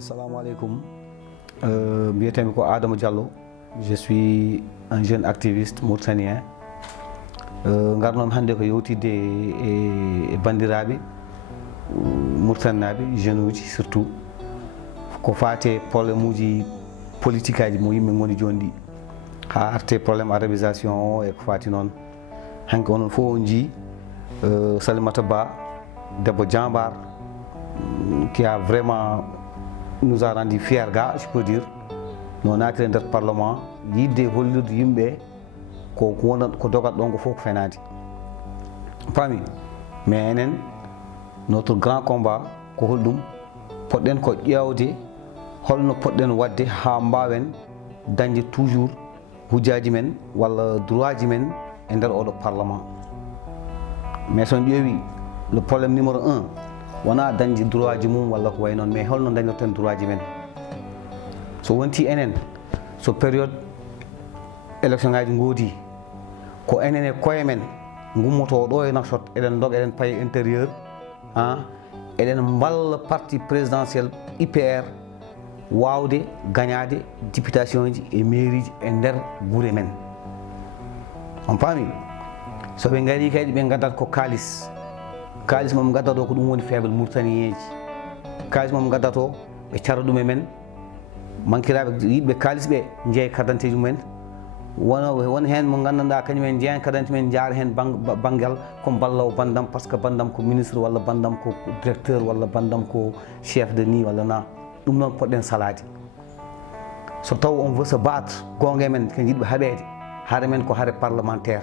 Assalamu alaikum. Bienvenue à Adamo Diallo. Je suis un jeune activiste mauritanien. Ngarnom hande ko yewtide e bandiraɓe mauritanaɓe jeunes uji surtout ko fate probléme uji politique aji mo yimɓe goni joni ɗi ha arte probléme arabisation o e ko fati noon hanke onon fof on jii Salimata Ba debbo jambar qui a vraiment nous a rendu fiers gars, je peux dire. Nous avons créé notre parlement, yidde hollude yimɓe ko dogat ɗon ko fof ko fenade fami mais enen notre grand combat ko holɗum poɗɗen ko ƴewde holno poɗɗen wadde ha mbawen dañde toujours hujjaji men walla droit ji men e nder oɗo parlement. Mais son ƴeewi le problème numéro 1 wona dañde droit ji mum walla ko way noon, mais holno dañorten droit ji men. So wonti enen so période élection ngaji ngoodi ko enen e koye men gummoto ɗo e Nouakchott eɗen doga eɗen paye intérieur eɗen balla parti présidentiel IPR wawde gagnade députation ji e mairie ji e nder guure men. On paami so ɓe gari kadi ɓe gaddat ko kalis moɓe gaddat o ko ɗum woni faible mauritanien ji. Kalis moɓe gaddat o ɓe cara ɗum e men mankiraɓe yiɗɓe kalis ɓe jeeya carte d'identité mumen won hen mo gandanɗa kañumen jeeyan carte d'identité men jaara hen banggal ko ballawo bandam par ce que bandam ko ministre walla bandam ko directeur walla bandam ko chef de ni walla na ɗum noon poɗɗen salade. So taw on veut se battre gonga men ko yiɗɓe haɓede haare men ko haare parlementaire.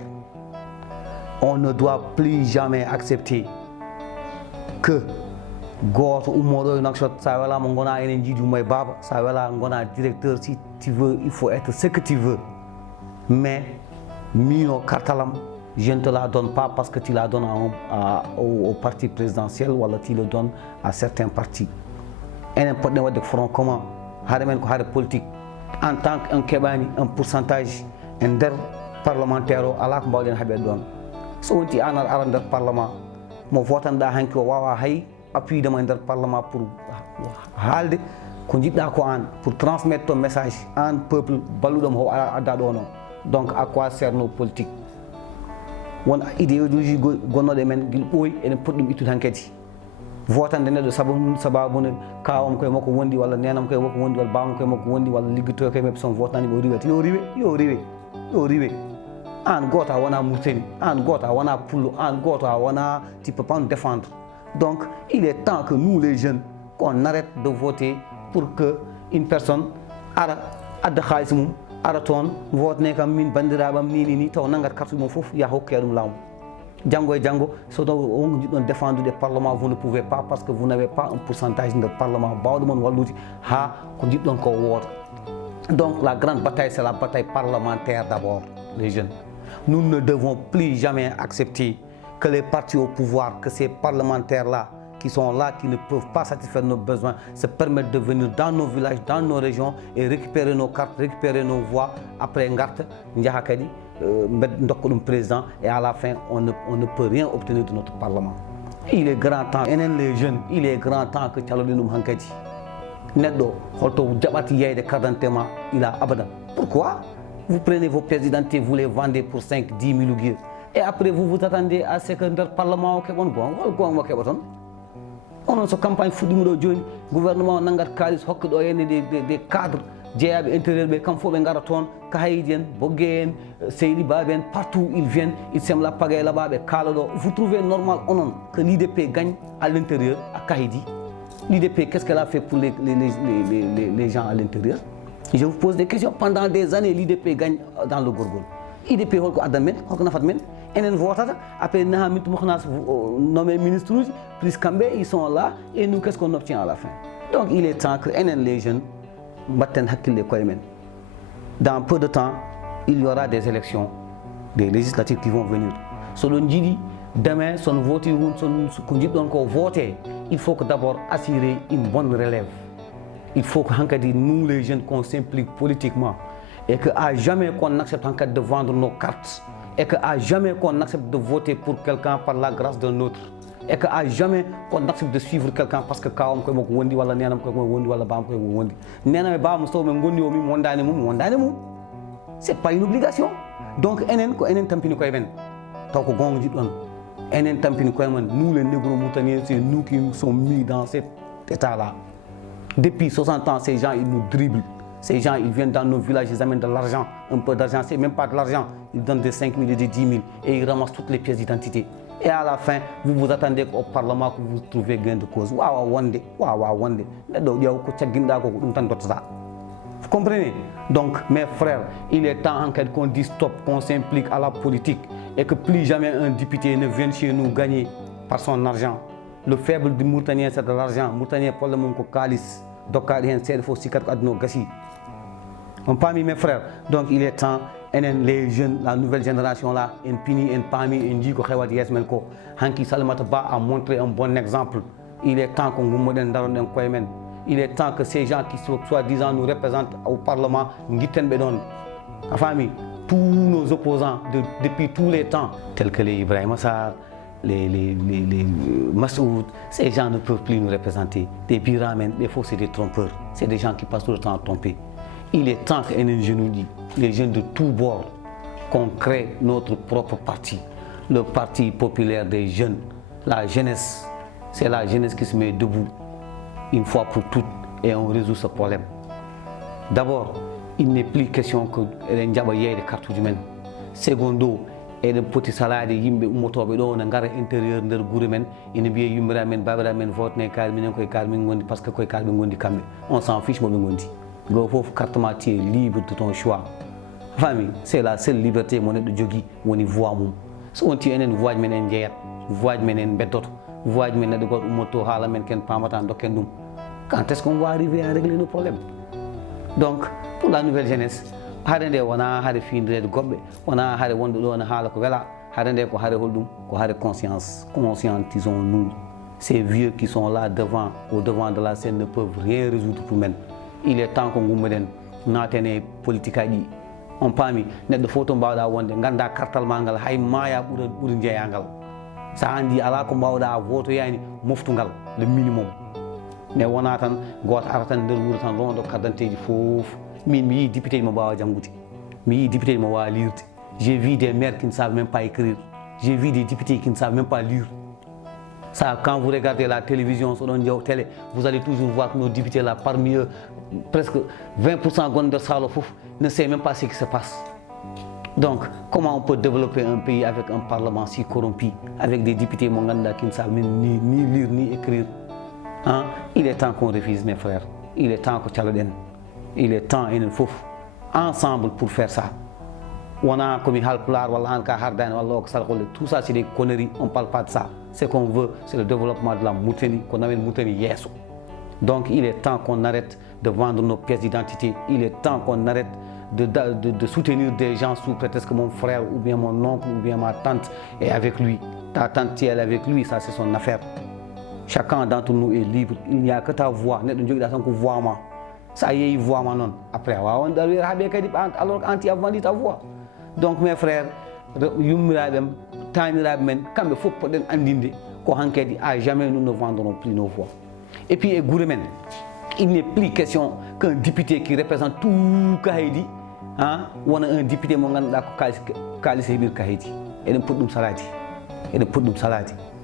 On ne doit plus jamais accepter que goto ummoɗo e Nouakchott sa welama gona enen jiidi Oumay Baba, sa wela gona directeur, si tu veux il faut être ce que tu veux, mais mino cartalam je ne te la donne pas parce que tu la donnes au parti présidentiel walla tu le donnes à certains partis. Enen poɗɗen wadde front commun haade men ko haade politique en tant que un keɓani un pourcentage e nder parlementaire o ala ko mbawɗen haaɓede ɗon. So wonti an aɗa ara nder parlement mo votanɗa hanki o wawa hay appui de nder parlement pour haalde ko jiɗɗa ko an, pour transmettre ton message an peuple balluɗomo ho adda ɗo noon. Donc à quoi sert nos politiques? Won idéologie gonnoɗe men guila ɓooyi eɗen poɗɗi ɗum ittude hankkadi votande neɗɗo sababude kawam koye makko wondi walla nenam koye makko wondi walla bamam koye makko wondi walla liggotoyo koye mabɓe son votanima o riwete yo riwe. An goto a wona Mauritanie, an goto a wona pullo, an goto a wona, tu peux pas nous défendre. Donc il est temps que nous les jeunes qu'on arrête de voter pour que une personne ara adda khalis mum ara toon votene kam min bandiraɓam ni taw nangat carte mum foof ya hokke ɗum laamu janggo e janggo so taw on jiɗɗon défendre des parlements vous ne pouvez pas parce que vous n'avez pas un pourcentage de parlement bawɗo mon wallude ha ko jiɗɗon ko wooda. Donc la grande bataille c'est la bataille parlementaire d'abord. Les jeunes, nous ne devons plus jamais accepter que les partis au pouvoir, que ces parlementaires-là, qui sont là, qui ne peuvent pas satisfaire nos besoins, se permettent de venir dans nos villages, dans nos régions et récupérer nos cartes, récupérer nos voix. Après Ngarta, Ndiahakadi, président, et à la fin, on ne peut rien obtenir de notre parlement. Il est grand temps, les jeunes, il est grand temps que Tchalodinoum Hankadi. Neddo, Holto Djabati Yaye carte d'identité, il a abadan. Pourquoi? Vous prenez vos pièces d'identité, vous les vendez pour 5, 10 000 guillemets. Et après vous vous attendez à ce que le parlement on a campagne gouvernement nangat kalis hokka do des cadres jeyaɓe intérieur ɓe kam fof ɓe gara toon kahayiji en bogge en seydi baɓe en partout ils viennent ils sèment la pagaille là-bas ɓe kala ɗo. Vous trouvez normal onon que l'IDP gagne à l'intérieur à Kahidi? L'IDP qu'est-ce qu'elle a fait pour les gens à l'intérieur? Je vous pose des questions. Pendant des années l'IDP gagne dans le Gorgol. IDP holko addan men holko nafat men enen votata après naha mintu mokhnas nommé ministre uji plus kamɓe ils sont là et nous qu'est-ce qu'on obtient à la fin? Donc il est temps que enen les jeunes batten hakkille koye men. Dans peu de temps il y aura des élections, des législatives qui vont venir. So ɗon jiiɗi demain son voti son ko jiɗɗon ko voté, il faut que d'abord assurer une bonne relève. Il faut que hankadi nous les jeunes qu'on s'implique politiquement et qu'à jamais qu'on accepte en cas de vendre nos cartes et qu'à jamais qu'on accepte de voter pour quelqu'un par la grâce d'un autre. et qu'à jamais on accepte de suivre quelqu'un parce que kawam koy mako wondi wala nenam koy wondi wala bam koy wondi nenam e bam so men gondi o mi mondane mum c'est pas une obligation donc enen tampini koy ben taw ko gonji don enen tampini koy man nous les négros moutaniens c'est nous qui sommes mis dans cet état là depuis 60 ans ces gens ils nous dribblent. Ces gens, ils viennent dans nos villages, ils amènent de l'argent, un peu d'argent, c'est même pas de l'argent. Ils donnent des 5 000 et des 10 000 et ils ramassent toutes les pièces d'identité. Et à la fin, vous vous attendez au Parlement que vous trouvez gain de cause. Vous comprenez? Donc, mes frères, il est temps en fait qu'on dise stop, qu'on s'implique à la politique et que plus jamais un député ne vienne chez nous gagner par son argent. Le faible du Mourtanien, c'est de l'argent. Mourtanien, pour le monde, calice. Donc, il faut aussi on parmi mes frères, donc il est temps, les jeunes, la nouvelle génération là, Hanki Salimata Ba a montré un bon exemple. Il est temps qu'on vous moderne dans un coin. Il est temps que ces gens qui soi-disant nous représentent au Parlement, tous nos opposants depuis tous les temps, tels que les Ibrahim Assar, les Massoud, ces gens ne peuvent plus nous représenter. Des biramens, des faux et des trompeurs. C'est des gens qui passent tout le temps à tromper. Il est temps que les jeunes de tous bords, qu'on crée notre propre parti. Le parti populaire des jeunes. La jeunesse, c'est la jeunesse qui se met debout une fois pour toutes et on résout ce problème. D'abord, il n'est plus question que les cartes humaines. Secondo, et le petit salade yimbe ummotoɓe ɗo ne ngara intérieur nder guure men ina mbiya yummiraɓe men babiraɓe men vote ne kaari minen koye kaari min gondi par ce que koye kaari ɓe gondi kamɓe on s'en fiche moɓe gondi go foof carte ma tu es libre de ton choix famille c'est la seule liberté mo neɗɗo jogui woni voix mum so wonti enen voix men en jeeyat voix men en beddoto voix men neɗɗo goto ummoto haala men ken pamata dokken ɗum quand est-ce qu'on va arriver à régler nos problèmes? Donc pour la nouvelle jeunesse hade nde wona hade findirede goɓɓe wona hade wonde ɗo ne haala ko wela hade nde ko hade holɗum ko hade conscientisons-nous. Ces vieux qui sont là devant au devant de la scène ne peuvent rien résoudre pour men. Il est temps ko gummoɗen naaten e politique aji ɗi on paami neɗɗo fof to mbawɗa wonde ganda kartal ma ngal hay maya ɓuuri jeeyangal sa andi ala ko mbawɗa wotoyani moftugal le minimum mais wona tan goto ara tan nder wuuro tan rondo carte d'identité ji fof min mi yi député mo mbawa janggude mi yi député mo wawa lire. J'ai vu des maires qui ne savent même pas écrire. J'ai vu des députés qui ne savent même pas lire. Ça, quand vous regardez la télévision sur la télé, vous allez toujours voir que nos députés là, parmi eux, presque 20% de Salo Fouf ne savent même pas ce qui se passe. Donc, comment on peut développer un pays avec un parlement si corrompu, avec des députés monganda qui ne savent ni lire ni écrire? Hein? Il est temps qu'on refuse, mes frères. Il est temps que Tchaloden. Il est temps, il faut ensemble pour faire ça. On a comme Halplar, tout ça c'est des conneries, on ne parle pas de ça. Ce qu'on veut, c'est le développement de la Mouteni, qu'on appelle Mouteni Yeso. Donc il est temps qu'on arrête de vendre nos pièces d'identité. Il est temps qu'on arrête de soutenir des gens sous prétexte que mon frère ou bien mon oncle ou bien ma tante est avec lui. Ta tante elle est avec lui, ça c'est son affaire. Chacun d'entre nous est libre. Il n'y a que ta voix. Ça y est, il voit maintenant. Après, alors anti a vendu ta voix. Donc mes frères, à jamais nous ne vendrons plus nos voix. Et puis, il n'est plus question qu'un député qui représente tout Kahidi, ou un député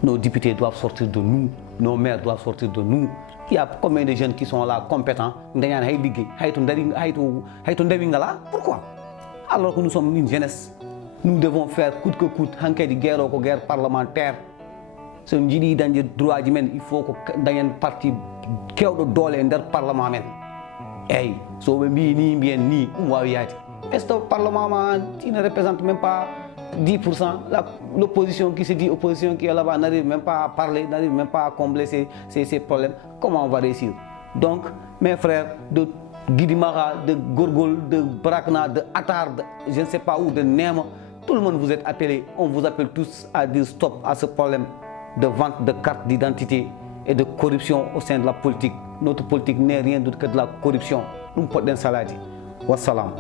nos députés doivent sortir de nous, nos maires doivent sortir de nous. Il y a combien de jeunes qui sont là compétents? Pourquoi? Alors que nous sommes une jeunesse, nous devons faire coûte que coûte, guerre parlementaire. Si on dit dans le droit, il faut que dans un parti qui est dans le parlement. Hey, so ni bien ni est-ce que le parlement ne représente même pas 10%? L'opposition qui se dit opposition qui est là-bas n'arrive même pas à parler, n'arrive même pas à combler ces problèmes. Comment on va réussir? Donc, mes frères, de Guidimara, de Gorgol, de Brakna, de Attar, je ne sais pas où, de Nema, tout le monde vous êtes appelé. On vous appelle tous à dire stop à ce problème de vente de cartes d'identité et de corruption au sein de la politique. Notre politique n'est rien d'autre que de la corruption. Nous podons saladi. Wassalam.